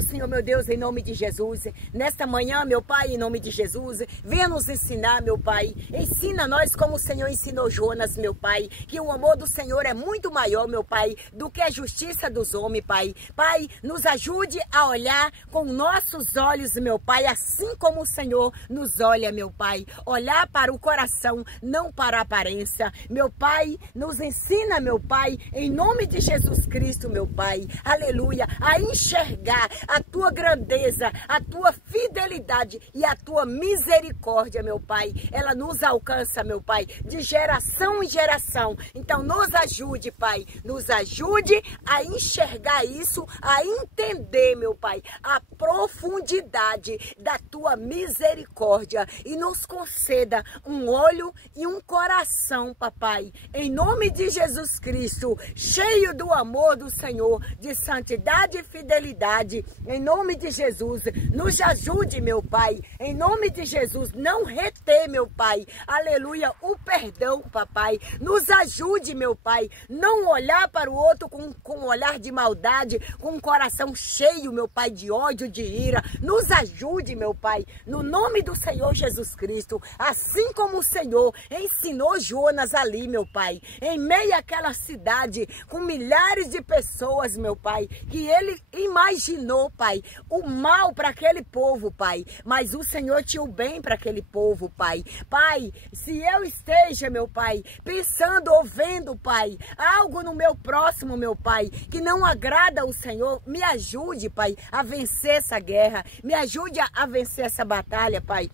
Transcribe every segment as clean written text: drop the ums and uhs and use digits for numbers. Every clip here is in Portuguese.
Senhor, meu Deus, em nome de Jesus, nesta manhã, meu Pai, em nome de Jesus, venha nos ensinar, meu Pai, ensina nós como o Senhor ensinou Jonas, meu Pai, que o amor do Senhor é muito maior, meu Pai, do que a justiça dos homens, Pai. Pai, nos ajude a olhar com nossos olhos, meu Pai, assim como o Senhor nos olha, meu Pai, olhar para o coração, não para a aparência, meu Pai, nos ensina, meu Pai, em nome de Jesus Cristo, meu Pai, aleluia, a enxergar a tua grandeza, a tua fidelidade e a tua misericórdia, meu Pai. Ela nos alcança, meu Pai, de geração em geração. Então nos ajude, Pai, nos ajude a enxergar isso, a entender, meu Pai, a profundidade da tua misericórdia e nos conceda um olho e um coração, papai, em nome de Jesus Cristo, cheio do amor do Senhor, de santidade e fidelidade, em nome de Jesus, nos ajude, meu Pai, em nome de Jesus, não reter, meu Pai, aleluia, o perdão, papai, nos ajude, meu Pai, não olhar para o outro com um olhar de maldade, com um coração cheio, meu Pai, de ódio, de ira, nos ajude, meu Pai, no nome do Senhor Jesus Cristo, assim como o Senhor ensinou Jonas ali, meu Pai, em meio àquela cidade, com milhares de pessoas, meu Pai, que ele imaginou, Pai, o mal para aquele povo, Pai, mas o Senhor tinha o bem para aquele povo, Pai. Pai, se eu esteja, meu Pai, pensando ou vendo, Pai, algo no meu próximo, meu Pai, que não agrada ao Senhor, me ajude, Pai, a vencer essa guerra, me ajude a vencer essa batalha, Pai.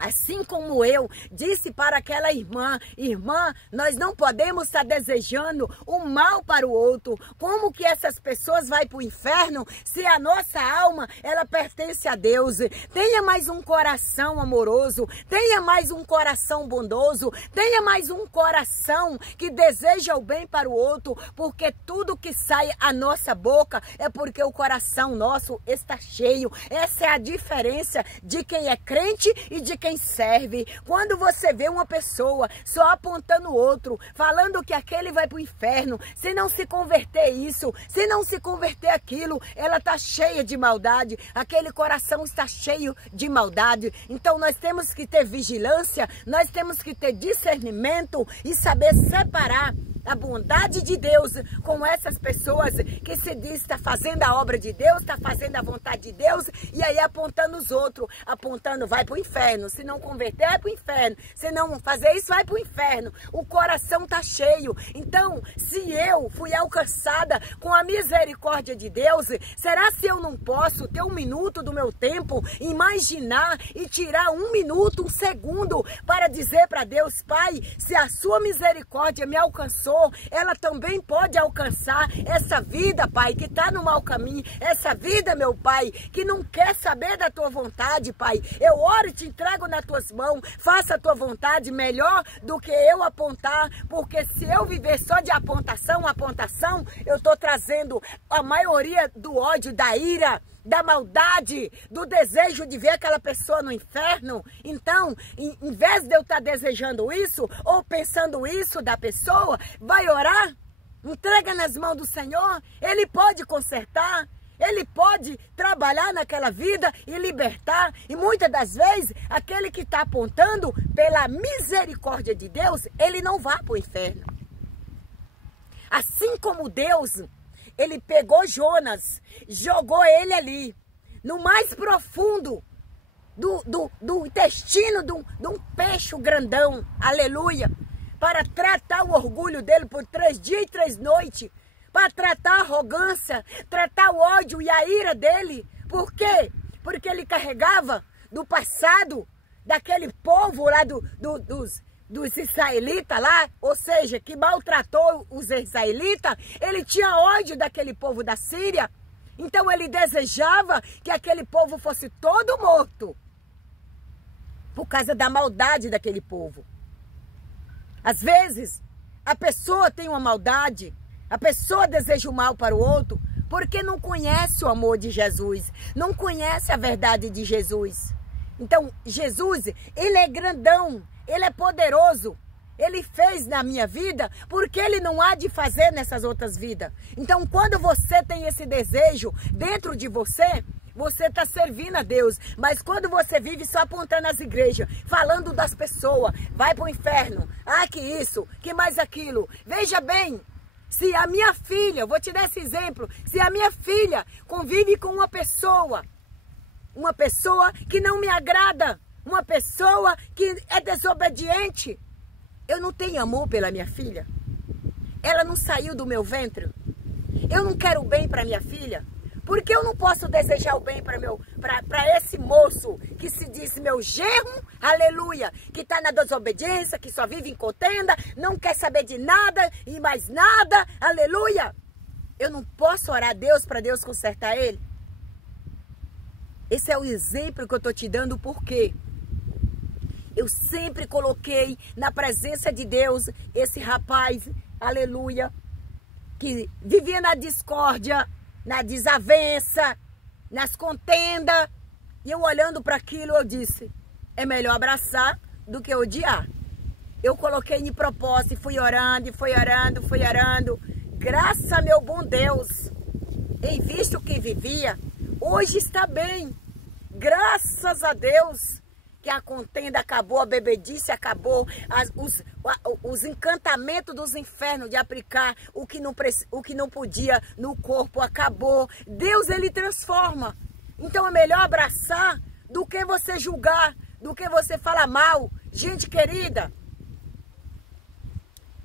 Assim como eu disse para aquela irmã, nós não podemos estar desejando o mal para o outro. Como que essas pessoas vão para o inferno se a nossa alma, ela pertence a Deus? Tenha mais um coração amoroso, tenha mais um coração bondoso, tenha mais um coração que deseja o bem para o outro, porque tudo que sai a nossa boca é porque o coração nosso está cheio. Essa é a diferença de quem é crente e de quem serve. Quando você vê uma pessoa só apontando o outro, falando que aquele vai para o inferno, se não se converter isso, se não se converter aquilo, ela está cheia de maldade, aquele coração está cheio de maldade. Então nós temos que ter vigilância, nós temos que ter discernimento e saber separar a bondade de Deus com essas pessoas que se diz está fazendo a obra de Deus, está fazendo a vontade de Deus, e aí apontando os outros, apontando vai para o inferno, se não converter vai para o inferno, se não fazer isso vai para o inferno, o coração está cheio. Então, se eu fui alcançada com a misericórdia de Deus, será se eu não posso ter um minuto do meu tempo, imaginar e tirar um minuto, um segundo, para dizer para Deus, Pai, se a sua misericórdia me alcançou, ela também pode alcançar essa vida, Pai, que está no mau caminho, essa vida, meu Pai, que não quer saber da tua vontade, Pai. Eu oro e te entrego nas tuas mãos, faça a tua vontade melhor do que eu apontar, porque se eu viver só de apontação, eu estou trazendo a maioria do ódio, da ira, da maldade, do desejo de ver aquela pessoa no inferno. Então, em vez de eu estar desejando isso, ou pensando isso da pessoa, vai orar, entrega nas mãos do Senhor, Ele pode consertar, Ele pode trabalhar naquela vida e libertar. E muitas das vezes, aquele que está apontando, pela misericórdia de Deus, ele não vai para o inferno. Assim como Deus, Ele pegou Jonas, jogou ele ali, no mais profundo do intestino de um peixe grandão, aleluia, para tratar o orgulho dele por 3 dias e 3 noites, para tratar a arrogância, tratar o ódio e a ira dele. Por quê? Porque ele carregava do passado, daquele povo lá dos israelitas lá, ou seja, que maltratou os israelitas. Ele tinha ódio daquele povo da Síria, então ele desejava que aquele povo fosse todo morto, por causa da maldade daquele povo. Às vezes, a pessoa tem uma maldade, a pessoa deseja o mal para o outro, porque não conhece o amor de Jesus, não conhece a verdade de Jesus. Então, Jesus, Ele é grandão, Ele é poderoso, Ele fez na minha vida, porque Ele não há de fazer nessas outras vidas. Então, quando você tem esse desejo dentro de você, você está servindo a Deus. Mas quando você vive só apontando as igrejas, falando das pessoas, vai para o inferno, que isso, que mais aquilo. Veja bem, se a minha filha, vou te dar esse exemplo, se a minha filha convive com uma pessoa que não me agrada, uma pessoa que é desobediente, eu não tenho amor pela minha filha. Ela não saiu do meu ventre. Eu não quero o bem para minha filha. Porque eu não posso desejar o bem para esse moço que se diz meu genro, aleluia, que está na desobediência, que só vive em contenda, não quer saber de nada e mais nada, aleluia. Eu não posso orar a Deus para Deus consertar ele. Esse é o exemplo que eu estou te dando, porque eu sempre coloquei na presença de Deus esse rapaz, aleluia, que vivia na discórdia, na desavença, nas contendas. E eu olhando para aquilo, eu disse, é melhor abraçar do que odiar. Eu coloquei em propósito e fui orando, fui orando. Graças a meu bom Deus, em visto que vivia, hoje está bem. Graças a Deus que a contenda acabou, a bebedice acabou, os encantamentos dos infernos de aplicar o que não podia no corpo acabou. Deus, Ele transforma. Então é melhor abraçar do que você julgar, do que você falar mal. Gente querida,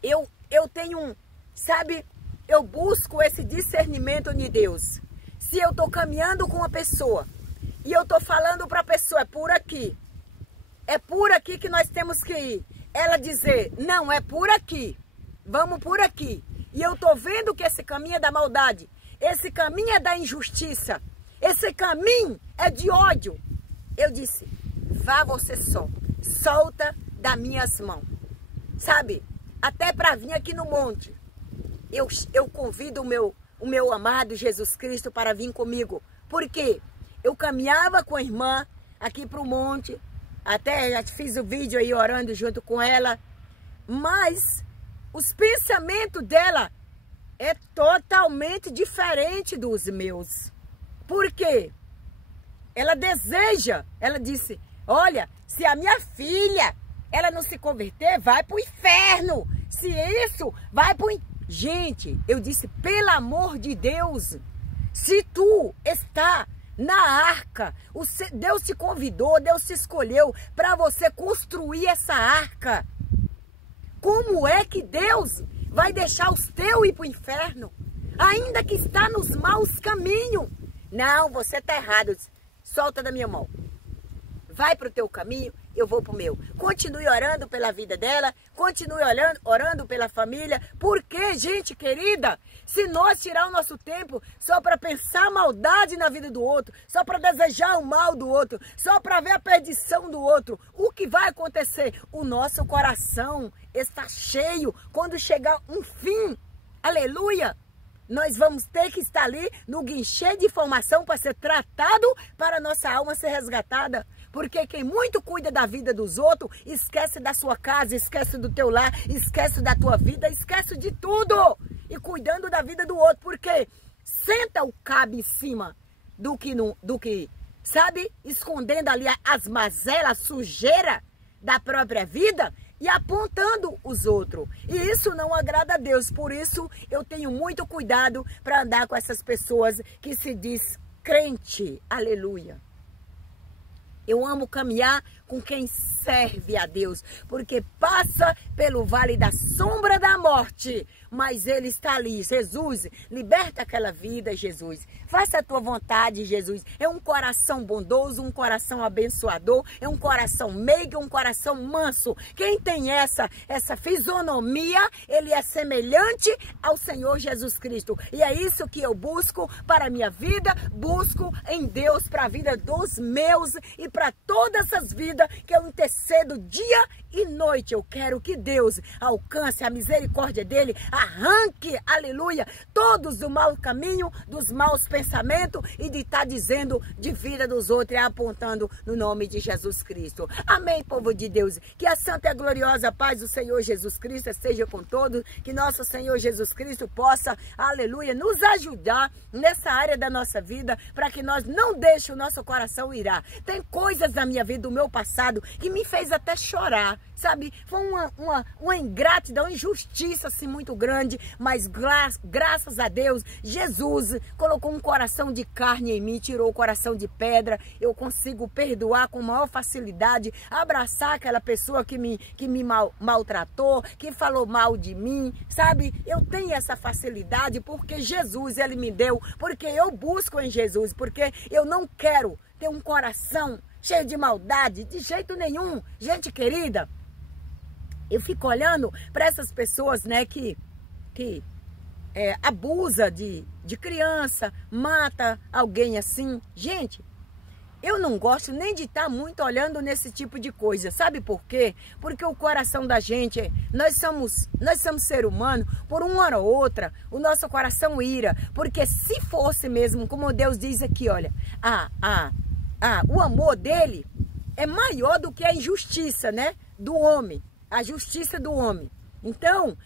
eu tenho, sabe, eu busco esse discernimento de Deus. Se eu estou caminhando com uma pessoa e eu estou falando para a pessoa, é por aqui que nós temos que ir. Ela dizer, não, é por aqui, vamos por aqui. E eu estou vendo que esse caminho é da maldade, esse caminho é da injustiça, esse caminho é de ódio. Eu disse, vá você só, solta das minhas mãos. Sabe, até para vir aqui no monte, eu convido o meu amado Jesus Cristo para vir comigo. Porque eu caminhava com a irmã aqui para o monte, até já fiz o vídeo aí orando junto com ela, mas os pensamentos dela é totalmente diferente dos meus. Por quê? Ela deseja, ela disse, olha, se a minha filha, ela não se converter, vai para o inferno. Se isso, vai para o inferno. Gente, eu disse, pelo amor de Deus, se tu está na arca, Deus te convidou, Deus te escolheu para você construir essa arca. Como é que Deus vai deixar os teus ir para o inferno? Ainda que está nos maus caminhos. Não, você está errado. Solta da minha mão. Vai para o teu caminho, eu vou para o meu. Continue orando pela vida dela, continue orando pela família. Porque, gente querida, se nós tirar o nosso tempo só para pensar maldade na vida do outro, só para desejar o mal do outro, só para ver a perdição do outro, o que vai acontecer? O nosso coração está cheio. Quando chegar um fim, aleluia, nós vamos ter que estar ali no guichê de informação para ser tratado, para a nossa alma ser resgatada. Porque quem muito cuida da vida dos outros, esquece da sua casa, esquece do teu lar, esquece da tua vida, esquece de tudo. E cuidando da vida do outro, porque senta o cabo em cima do que, sabe, escondendo ali as mazelas, a sujeira da própria vida e apontando os outros. E isso não agrada a Deus. Por isso eu tenho muito cuidado para andar com essas pessoas que se diz crente. Aleluia. Eu amo caminhar com quem serve a Deus, porque passa pelo vale da sombra da morte, mas Ele está ali. Jesus, liberta aquela vida, Jesus. Faça a tua vontade, Jesus. É um coração bondoso, um coração abençoador, é um coração meigo, um coração manso. Quem tem essa fisionomia, ele é semelhante ao Senhor Jesus Cristo. E é isso que eu busco para a minha vida, busco em Deus para a vida dos meus e para todas essas vidas que eu intercedo dia e noite. Eu quero que Deus alcance a misericórdia dele, arranque, aleluia, todos do mau caminho, dos maus pensamentos e de estar dizendo de vida dos outros e apontando no nome de Jesus Cristo. Amém, povo de Deus. Que a santa e gloriosa paz do Senhor Jesus Cristo esteja com todos, que nosso Senhor Jesus Cristo possa, aleluia, nos ajudar nessa área da nossa vida, para que nós não deixe o nosso coração irar. Tem coisas na minha vida, do meu passado, que me fez até chorar, sabe? Foi uma ingratidão, uma injustiça assim muito grande, mas graças a Deus, Jesus colocou um coração de carne em mim, tirou o coração de pedra. Eu consigo perdoar com maior facilidade, abraçar aquela pessoa que me maltratou, que falou mal de mim, sabe? Eu tenho essa facilidade porque Jesus, ele me deu, porque eu busco em Jesus, porque eu não quero ter um coração cheio de maldade, de jeito nenhum. Gente querida, eu fico olhando para essas pessoas, né, que abusa de criança, mata alguém assim. Gente, eu não gosto nem de estar muito olhando nesse tipo de coisa. Sabe por quê? Porque o coração da gente, nós somos ser humano, por uma hora ou outra, o nosso coração ira. Porque se fosse mesmo, como Deus diz aqui, olha, o amor dele é maior do que a injustiça, né, do homem, a justiça do homem. Então,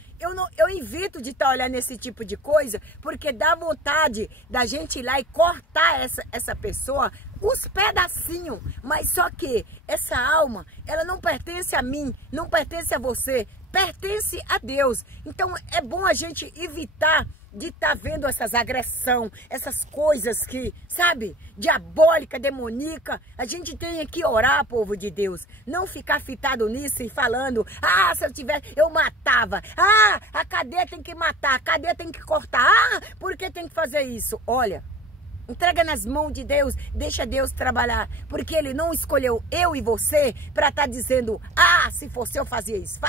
eu evito de estar olhando esse tipo de coisa, porque dá vontade da gente ir lá e cortar essa pessoa, os pedacinhos. Mas só que essa alma, ela não pertence a mim, não pertence a você, pertence a Deus. Então, é bom a gente evitar de estar vendo essas agressões, essas coisas que, sabe, diabólica, demoníaca. A gente tem que orar, povo de Deus. Não ficar fitado nisso e falando, se eu tivesse, eu matava. A cadeia tem que matar, a cadeia tem que cortar. Por que tem que fazer isso? Olha, entrega nas mãos de Deus, deixa Deus trabalhar, porque Ele não escolheu eu e você para estar dizendo, se fosse eu fazia isso.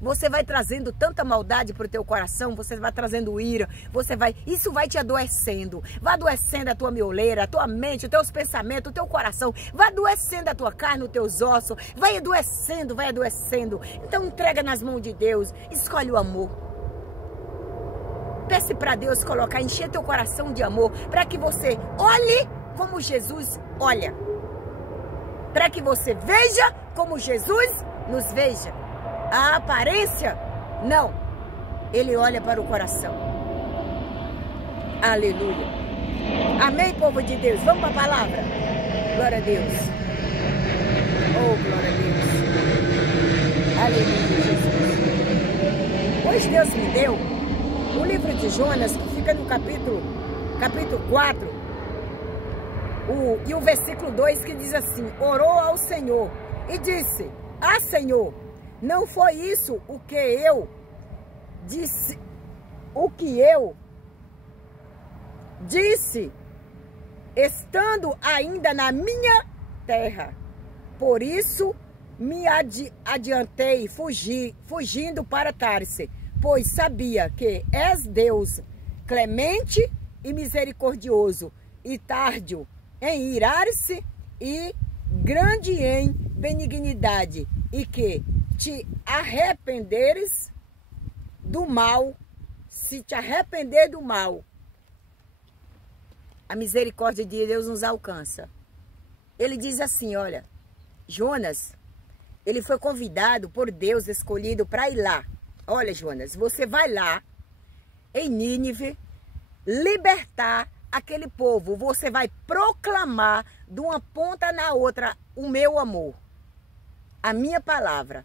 Você vai trazendo tanta maldade para o teu coração, você vai trazendo ira, isso vai te adoecendo, vai adoecendo a tua mioleira, a tua mente, os teus pensamentos, o teu coração, vai adoecendo a tua carne, os teus ossos, vai adoecendo. Então entrega nas mãos de Deus, escolhe o amor. Peça para Deus encher teu coração de amor, para que você olhe como Jesus olha. Para que você veja como Jesus nos veja. A aparência, não. Ele olha para o coração. Aleluia. Amém, povo de Deus? Vamos para a palavra? Glória a Deus. Oh, glória a Deus. Aleluia, Jesus. Hoje Deus me deu o livro de Jonas, que fica no capítulo 4, e o versículo 2, que diz assim: orou ao Senhor e disse: Senhor, não foi isso o que eu disse, estando ainda na minha terra. Por isso me adiantei, fugindo para Tarse, pois sabia que és Deus clemente e misericordioso, e tardio em irar-se e grande em benignidade, e que te arrependeres do mal. Se te arrepender do mal, a misericórdia de Deus nos alcança. Ele diz assim, olha, Jonas, ele foi convidado por Deus, escolhido para ir lá. Olha, Jonas, você vai lá em Nínive libertar aquele povo. Você vai proclamar de uma ponta na outra o meu amor, a minha palavra.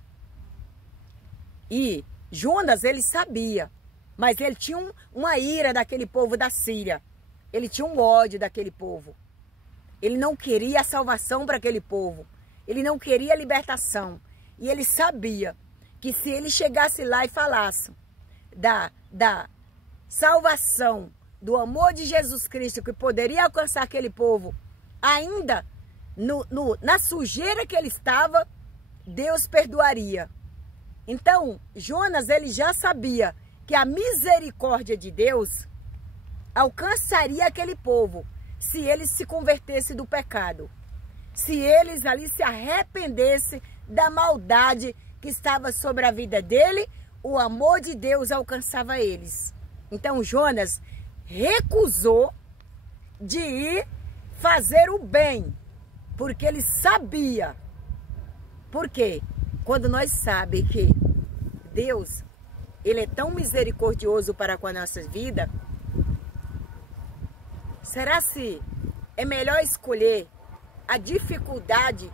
E Jonas, ele sabia, mas ele tinha uma ira daquele povo da Síria. Ele tinha um ódio daquele povo. Ele não queria a salvação para aquele povo. Ele não queria a libertação. E ele sabia que se ele chegasse lá e falasse da salvação, do amor de Jesus Cristo, que poderia alcançar aquele povo, ainda na sujeira que ele estava, Deus perdoaria. Então, Jonas, ele já sabia que a misericórdia de Deus alcançaria aquele povo, se ele se convertesse do pecado. se eles ali se arrependessem da maldade que estava sobre a vida dele, o amor de Deus alcançava eles. Então Jonas recusou de ir fazer o bem, porque ele sabia. Por quê? Quando nós sabemos que Deus, ele é tão misericordioso para com a nossa vida, será se é melhor escolher a dificuldade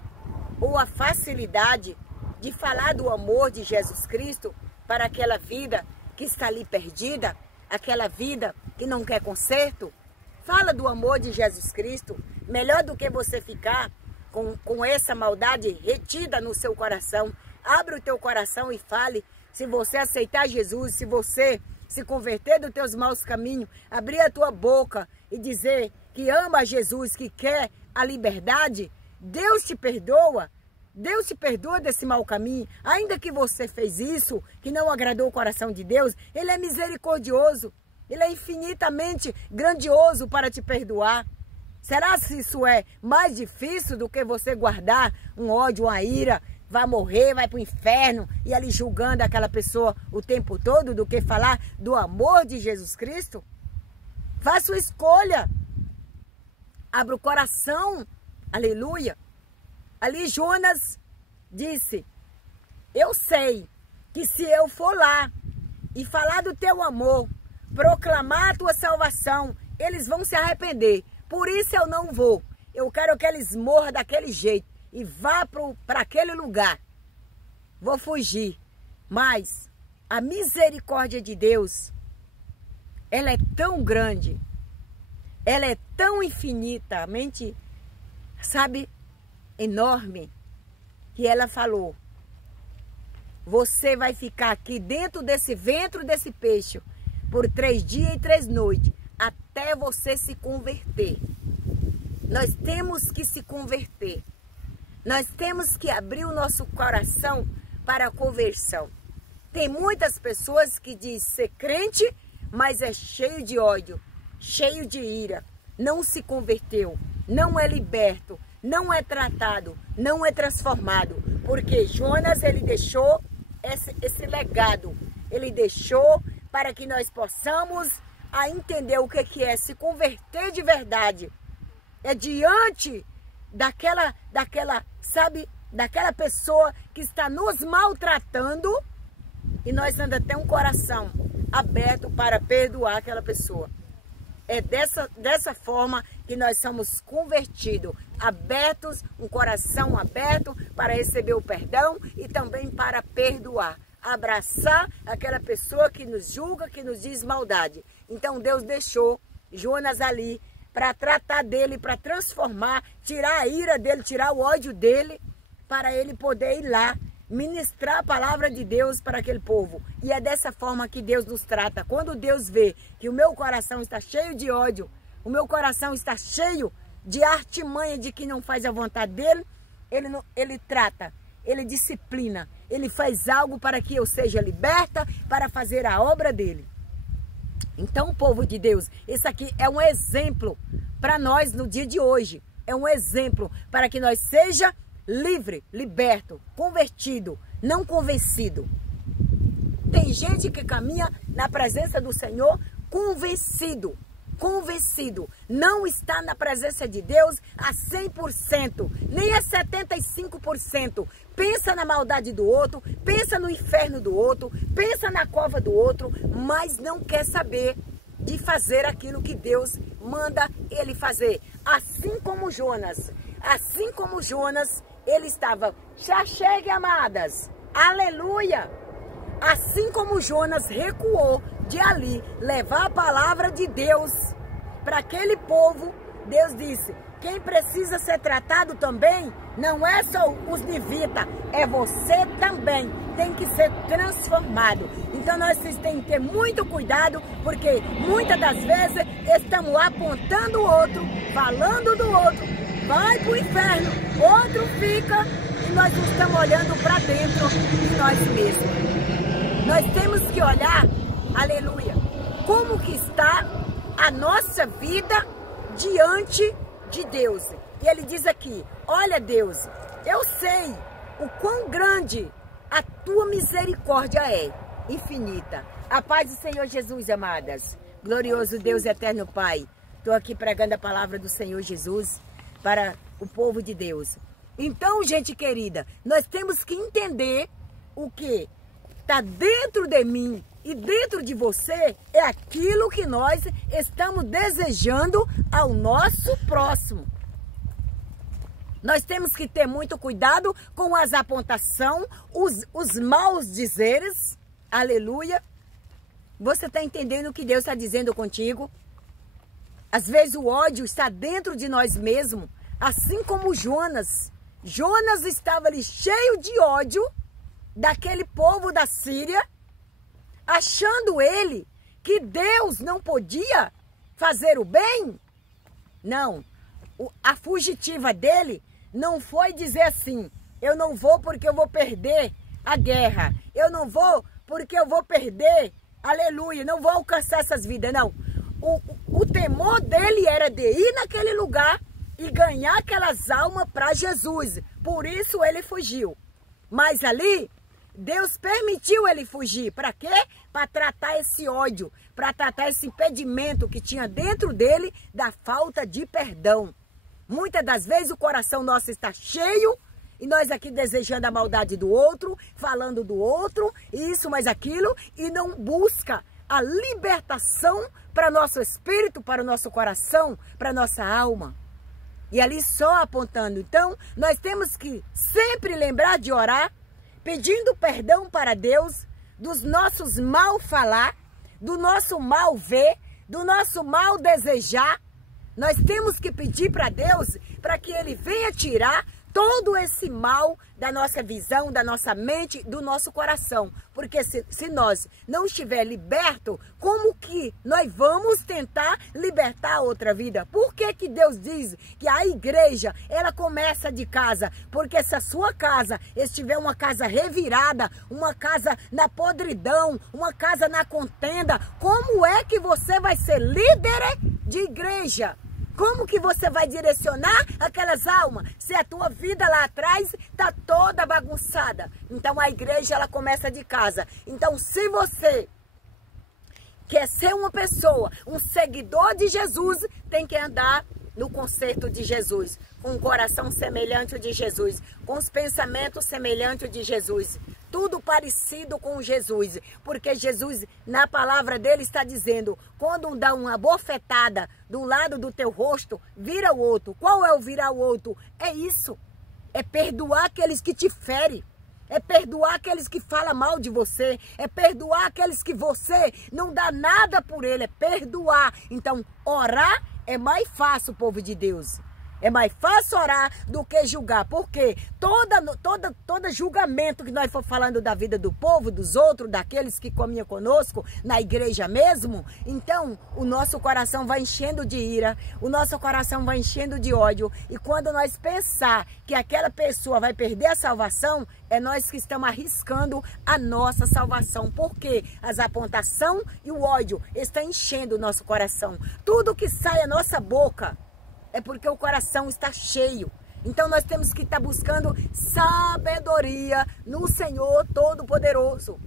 ou a facilidade de falar do amor de Jesus Cristo para aquela vida que está ali perdida, aquela vida que não quer conserto? Fala do amor de Jesus Cristo, melhor do que você ficar com essa maldade retida no seu coração. Abre o teu coração e fale. Se você aceitar Jesus, se você se converter dos teus maus caminhos, abrir a tua boca e dizer que ama Jesus, que quer a liberdade, Deus te perdoa. Deus te perdoa desse mau caminho. Ainda que você fez isso, que não agradou o coração de Deus, Ele é misericordioso. Ele é infinitamente grandioso para te perdoar. Será que isso é mais difícil do que você guardar um ódio, uma ira, vai morrer, vai para o inferno e ali julgando aquela pessoa o tempo todo, do que falar do amor de Jesus Cristo? Faça sua escolha. Abra o coração. Aleluia. Ali Jonas disse: eu sei que se eu for lá e falar do teu amor, proclamar a tua salvação, eles vão se arrepender. Por isso eu não vou. Eu quero que eles morram daquele jeito e vá para aquele lugar. Vou fugir. Mas a misericórdia de Deus, ela é tão grande, ela é tão infinitamente, sabe, enorme, que ela falou: você vai ficar aqui dentro desse ventre desse peixe por 3 dias e 3 noites, até você se converter. Nós temos que se converter. Nós temos que abrir o nosso coração para a conversão. Tem muitas pessoas que dizem ser crente, mas é cheio de ódio, cheio de ira. Não se converteu, não é liberto, não é tratado, não é transformado. Porque Jonas, ele deixou esse legado. Ele deixou para que nós possamos entender o que é se converter de verdade. É diante daquela pessoa que está nos maltratando, e nós ainda temos um coração aberto para perdoar aquela pessoa. É dessa forma que nós somos convertidos, abertos, um coração aberto para receber o perdão e também para perdoar. Abraçar aquela pessoa que nos julga, que nos diz maldade. Então Deus deixou Jonas ali para tratar dele, para transformar, tirar a ira dele, tirar o ódio dele, para ele poder ir lá ministrar a palavra de Deus para aquele povo. E é dessa forma que Deus nos trata. Quando Deus vê que o meu coração está cheio de ódio, o meu coração está cheio de artimanha de que não faz a vontade dele, ele trata, ele disciplina, ele faz algo para que eu seja liberta, para fazer a obra dele. Então, povo de Deus, esse aqui é um exemplo para nós no dia de hoje. É um exemplo para que nós seja livre, liberto, convertido, não convencido. Tem gente que caminha na presença do Senhor convencido, não está na presença de Deus a 100%, nem a 75%. Pensa na maldade do outro, pensa no inferno do outro, pensa na cova do outro, mas não quer saber de fazer aquilo que Deus manda ele fazer. Assim como Jonas, ele estava, já chegue, amadas, aleluia. Assim como Jonas recuou de ali levar a palavra de Deus para aquele povo, Deus disse: quem precisa ser tratado também não é só os nivitas, é você também, tem que ser transformado. Então nós temos que ter muito cuidado, porque muitas das vezes estamos apontando o outro, falando do outro, vai para o inferno, outro fica, e nós não estamos olhando para dentro de nós mesmos. Nós temos que olhar, aleluia, como que está a nossa vida diante de Deus. E ele diz aqui, olha Deus, eu sei o quão grande a tua misericórdia é, infinita. A paz do Senhor Jesus, amadas. Glorioso Deus, eterno Pai. Estou aqui pregando a palavra do Senhor Jesus para o povo de Deus. Então, gente querida, nós temos que entender o que está dentro de mim e dentro de você é aquilo que nós estamos desejando ao nosso próximo. Nós temos que ter muito cuidado com as apontações, os maus dizeres. Aleluia. Você está entendendo o que Deus está dizendo contigo? Às vezes o ódio está dentro de nós mesmos, assim como Jonas. Jonas estava ali cheio de ódio daquele povo da Síria, achando ele que Deus não podia fazer o bem. Não, a fugitiva dele não foi dizer assim, eu não vou porque eu vou perder a guerra, eu não vou porque eu vou perder, aleluia, não vou alcançar essas vidas, não. O temor dele era de ir naquele lugar e ganhar aquelas almas para Jesus, por isso ele fugiu. Mas ali, Deus permitiu ele fugir, para quê? Para tratar esse ódio, para tratar esse impedimento que tinha dentro dele da falta de perdão. Muitas das vezes o coração nosso está cheio e nós aqui desejando a maldade do outro, falando do outro, isso, mais aquilo, e não busca a libertação para nosso espírito, para o nosso coração, para nossa alma. E ali só apontando. Então, nós temos que sempre lembrar de orar, pedindo perdão para Deus dos nossos mal falar, do nosso mal ver, do nosso mal desejar. Nós temos que pedir para Deus para que Ele venha tirar todo esse mal da nossa visão, da nossa mente, do nosso coração. Porque se nós não estiver liberto, como que nós vamos tentar libertar a outra vida? Por que que Deus diz que a igreja, ela começa de casa? Porque se a sua casa estiver uma casa revirada, uma casa na podridão, uma casa na contenda, como é que você vai ser líder de igreja? Como que você vai direcionar aquelas almas se a tua vida lá atrás está toda bagunçada? Então a igreja, ela começa de casa. Então se você quer ser uma pessoa, um seguidor de Jesus, tem que andar no conceito de Jesus, com um coração semelhante ao de Jesus, com os pensamentos semelhantes ao de Jesus, tudo parecido com Jesus, porque Jesus, na palavra dele, está dizendo, quando dá uma bofetada do lado do teu rosto, vira o outro. Qual é o virar o outro? É isso, é perdoar aqueles que te ferem, é perdoar aqueles que falam mal de você, é perdoar aqueles que você não dá nada por ele, é perdoar. Então, orar é mais fácil, povo de Deus. É mais fácil orar do que julgar. Porque todo julgamento que nós for falando da vida do povo, dos outros, daqueles que caminham conosco, na igreja mesmo, então o nosso coração vai enchendo de ira, o nosso coração vai enchendo de ódio. E quando nós pensar que aquela pessoa vai perder a salvação, é nós que estamos arriscando a nossa salvação. Porque as apontações e o ódio estão enchendo o nosso coração. Tudo que sai da nossa boca é porque o coração está cheio. Então nós temos que estar buscando sabedoria no Senhor Todo-Poderoso.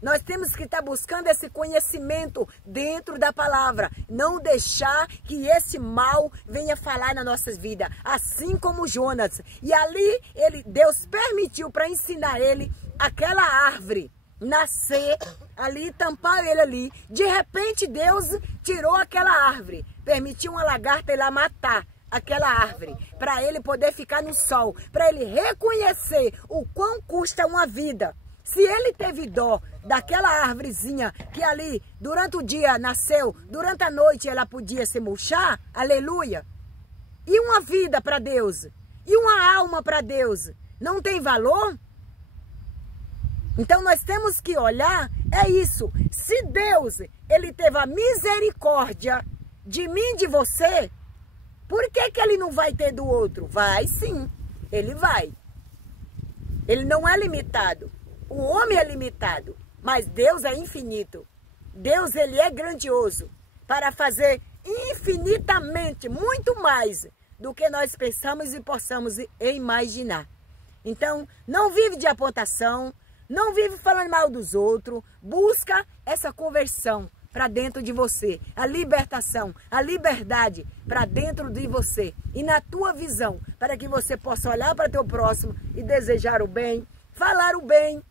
Nós temos que estar buscando esse conhecimento dentro da palavra. Não deixar que esse mal venha falar nas nossas vidas. Assim como Jonas. E ali Deus permitiu para ensinar ele aquela árvore nascer ali, tampar ele ali. De repente Deus tirou aquela árvore, permitiu uma lagarta ir lá matar aquela árvore, para ele poder ficar no sol, para ele reconhecer o quão custa uma vida. Se ele teve dó daquela árvorezinha que ali durante o dia nasceu, durante a noite ela podia se murchar, aleluia. E uma vida para Deus, e uma alma para Deus, não tem valor? Então nós temos que olhar, é isso. Se Deus, ele teve a misericórdia de mim e de você, por que que ele não vai ter do outro? Vai sim, ele vai. Ele não é limitado. O homem é limitado, mas Deus é infinito. Deus, ele é grandioso para fazer infinitamente, muito mais do que nós pensamos e possamos imaginar. Então, não vive de apontação, não vive falando mal dos outros, busca essa conversão para dentro de você, a libertação, a liberdade para dentro de você e na tua visão, para que você possa olhar para teu próximo e desejar o bem, falar o bem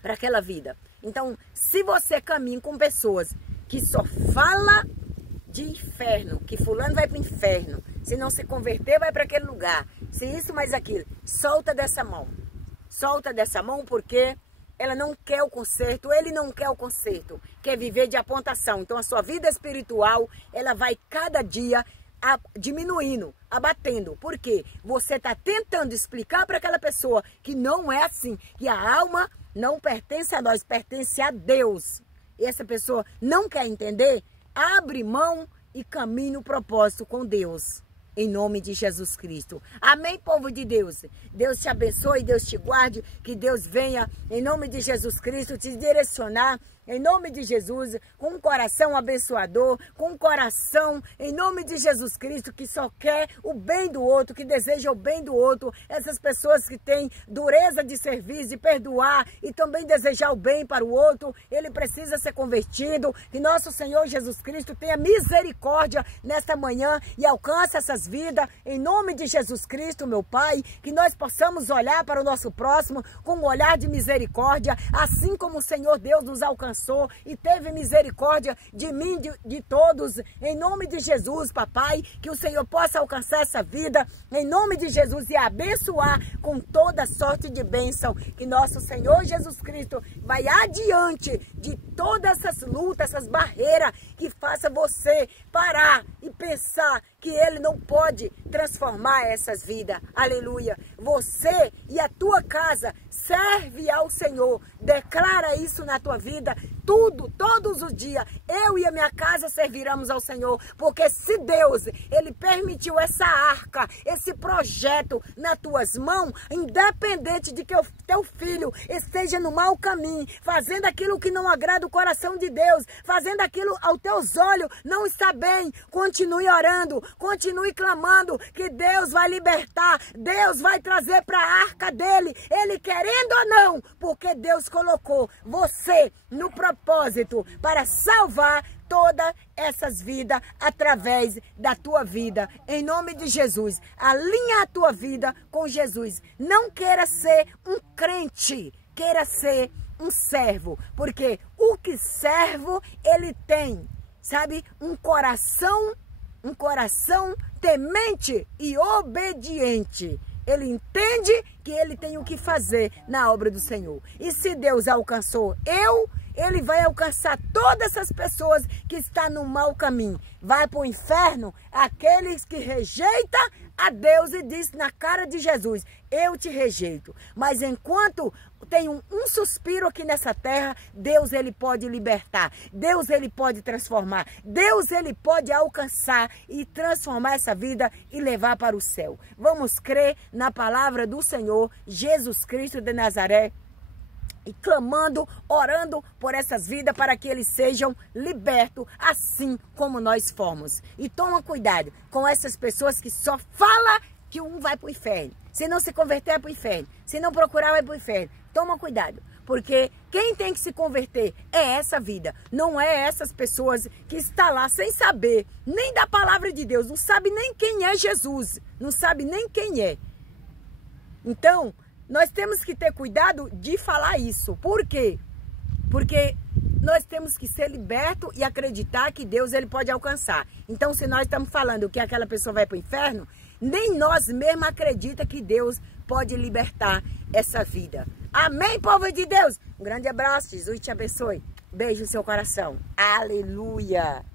para aquela vida. Então, se você caminha com pessoas que só fala de inferno, que fulano vai para o inferno, se não se converter vai para aquele lugar, se isso mais aquilo, solta dessa mão. Solta dessa mão porque ela não quer o conserto, ele não quer o conserto, quer viver de apontação. Então a sua vida espiritual, ela vai cada dia diminuindo, abatendo. Por quê? Você está tentando explicar para aquela pessoa que não é assim, que a alma não pertence a nós, pertence a Deus. E essa pessoa não quer entender, abre mão e caminhe no propósito com Deus. Em nome de Jesus Cristo. Amém, povo de Deus? Deus te abençoe, Deus te guarde, que Deus venha, em nome de Jesus Cristo, te direcionar, em nome de Jesus, com um coração abençoador, com um coração, em nome de Jesus Cristo, que só quer o bem do outro, que deseja o bem do outro. Essas pessoas que têm dureza de serviço, de perdoar e também desejar o bem para o outro, ele precisa ser convertido. Que nosso Senhor Jesus Cristo tenha misericórdia nesta manhã e alcance essas vidas, em nome de Jesus Cristo, meu Pai, que nós possamos olhar para o nosso próximo com um olhar de misericórdia, assim como o Senhor Deus nos alcançou e teve misericórdia de mim, de todos, em nome de Jesus, papai, que o Senhor possa alcançar essa vida, em nome de Jesus, e abençoar com toda sorte de bênção, que nosso Senhor Jesus Cristo vai adiante de todas essas lutas, essas barreiras, que faça você parar e pensar que Ele não pode transformar essas vidas. Aleluia. Você e a tua casa serve ao Senhor. Declara isso na tua vida. Todos os dias, eu e a minha casa serviremos ao Senhor, porque se Deus, Ele permitiu essa arca, esse projeto nas tuas mãos, independente de que o teu filho esteja no mau caminho, fazendo aquilo que não agrada o coração de Deus, fazendo aquilo aos teus olhos não está bem, continue orando, continue clamando, que Deus vai libertar, Deus vai trazer para a arca dele, Ele querendo ou não, porque Deus colocou você no propósito para salvar todas essas vidas através da tua vida. Em nome de Jesus, alinha a tua vida com Jesus. Não queira ser um crente, queira ser um servo, porque o que servo ele tem, sabe, um coração temente e obediente. Ele entende que ele tem o que fazer na obra do Senhor. E se Deus alcançou Ele vai alcançar todas essas pessoas que estão no mau caminho. Vai para o inferno aqueles que rejeitam a Deus e diz na cara de Jesus, eu te rejeito. Mas enquanto tem um suspiro aqui nessa terra, Deus ele pode libertar, Deus ele pode transformar, Deus ele pode alcançar e transformar essa vida e levar para o céu. Vamos crer na palavra do Senhor Jesus Cristo de Nazaré, e clamando, orando por essas vidas para que eles sejam libertos, assim como nós fomos. E toma cuidado com essas pessoas que só falam que um vai para o inferno. Se não se converter, vai para o inferno. Se não procurar, vai para o inferno. Toma cuidado, porque quem tem que se converter é essa vida. Não é essas pessoas que estão lá sem saber nem da palavra de Deus. Não sabe nem quem é Jesus. Não sabe nem quem é. Então, nós temos que ter cuidado de falar isso. Por quê? Porque nós temos que ser libertos e acreditar que Deus ele pode alcançar. Então, se nós estamos falando que aquela pessoa vai para o inferno, nem nós mesmos acreditamos que Deus pode libertar essa vida. Amém, povo de Deus? Um grande abraço, Jesus te abençoe. Beijo no seu coração. Aleluia.